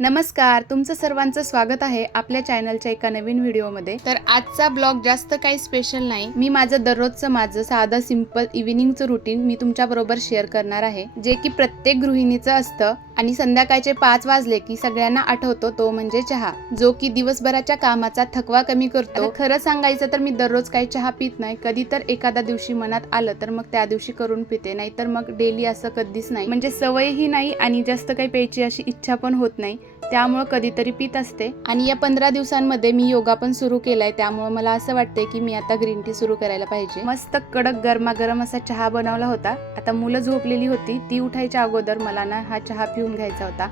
नमस्कार, तुमचं सर्वांचं स्वागत आहे आपल्या चॅनलच्या एका नवीन व्हिडिओमध्ये। तर आजचा ब्लॉग जास्त काही स्पेशल नाही, मी माझं साधं सिंपल इव्हिनिंगचं रुटीन मी तुमच्याबरोबर शेअर करणार आहे, जे की प्रत्येक गृहिणीचं असतं। आणि संध्याकाळचे 5 वाजले की सगळ्यांना आठवतो तो म्हणजे चहा, जो की दिवसभराच्या कामाचा थकवा कमी करतो। खरं सांगायचं तर मी दररोज काही चहा पित नाही, कधी तर एखाद्या दिवशी मनात आलं तर मग त्या दिवशी करून पिते, नाहीतर मग डेली असं कधीच नाही, म्हणजे सवयही नाही आणि जास्त काही प्यायची अशी इच्छा पण होत नाही, त्यामुळे कधीतरी पित असते। आणि या 15 दिवसांमध्ये मी योगा पण सुरू केलाय, त्यामुळे मला असं वाटतंय की मी आता ग्रीन टी सुरू करायला पाहिजे। मस्त कडक गरमागरम असा चहा बनवला होता। आता मुलं झोपलेली होती, ती उठायच्या अगोदर मला ना हा चहा पिऊन घ्यायचा होता,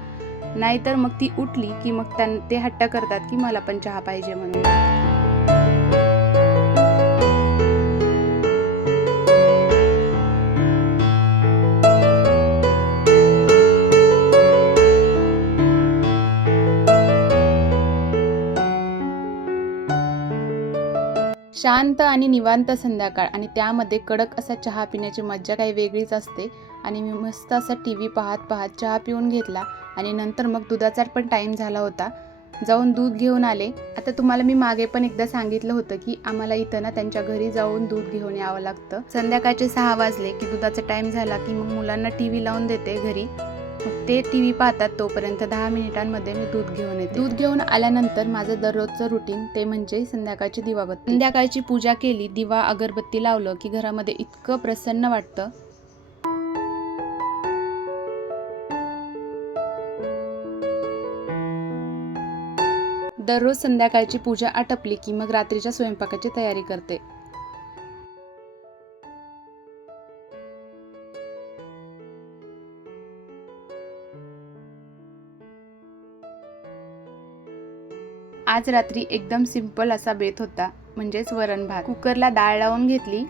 नाहीतर मग ती उठली की मग ते हट्ट करतात की मला पण चहा पाहिजे म्हणून। शांत आणि निवांत संध्याकाळ आणि त्यामध्ये कडक असा चहा पिण्याची मज्जा काही वेगळीच असते। आणि मी मस्त असा टीव्ही पाहत पाहत चहा पिऊन घेतला आणि नंतर मग दुधाचा पण टाइम झाला होता, जाऊन दूध घेऊन आले। आता तुम्हाला मी मागे पण एकदा सांगितलं होतं की आम्हाला इथं ना त्यांच्या घरी जाऊन दूध घेऊन यावं लागतं। संध्याकाळचे 6 वाजले की दुधाचा टाइम झाला की मग मुलांना टीव्ही लावून देते घरी, मग ते टीव्ही पाहतात, तोपर्यंत 10 मिनिटांमध्ये मी दूध घेऊन येते। दूध घेऊन आल्यानंतर माझं दररोजचं रुटीन ते म्हणजे संध्याकाळची दिवाबत्ती। संध्याकाळची पूजा केली, दिवा अगरबत्ती लावलं की घरामध्ये इतकं प्रसन्न वाटतं। दररोज संध्याकाळची पूजा आटपली की मग रात्रीच्या स्वयंपाकाची तयारी करते। आज रात्री एकदम सिंपल असा बेत होता, म्हणजेच वरण भात। कुकरला डाळ लावून घेतली,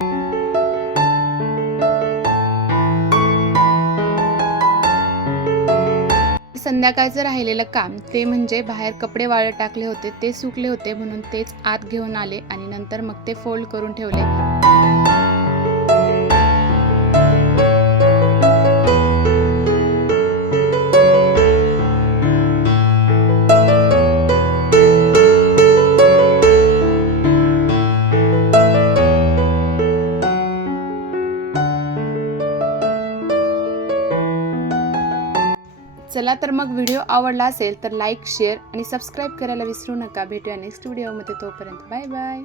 संध्याकाळचं राहिलेलं काम ते म्हणजे बाहेर कपडे वाळत टाकले होते, ते सुकले होते म्हणून तेच आत घेऊन आले आणि नंतर मग ते फोल्ड करून ठेवले। चला तर मग व्हिडिओ आवडला असेल तर लाईक, शेअर आणि सबस्क्राईब करायला विसरू नका। भेटूया नेक्स्ट व्हिडिओमध्ये, तोपर्यंत बाय बाय।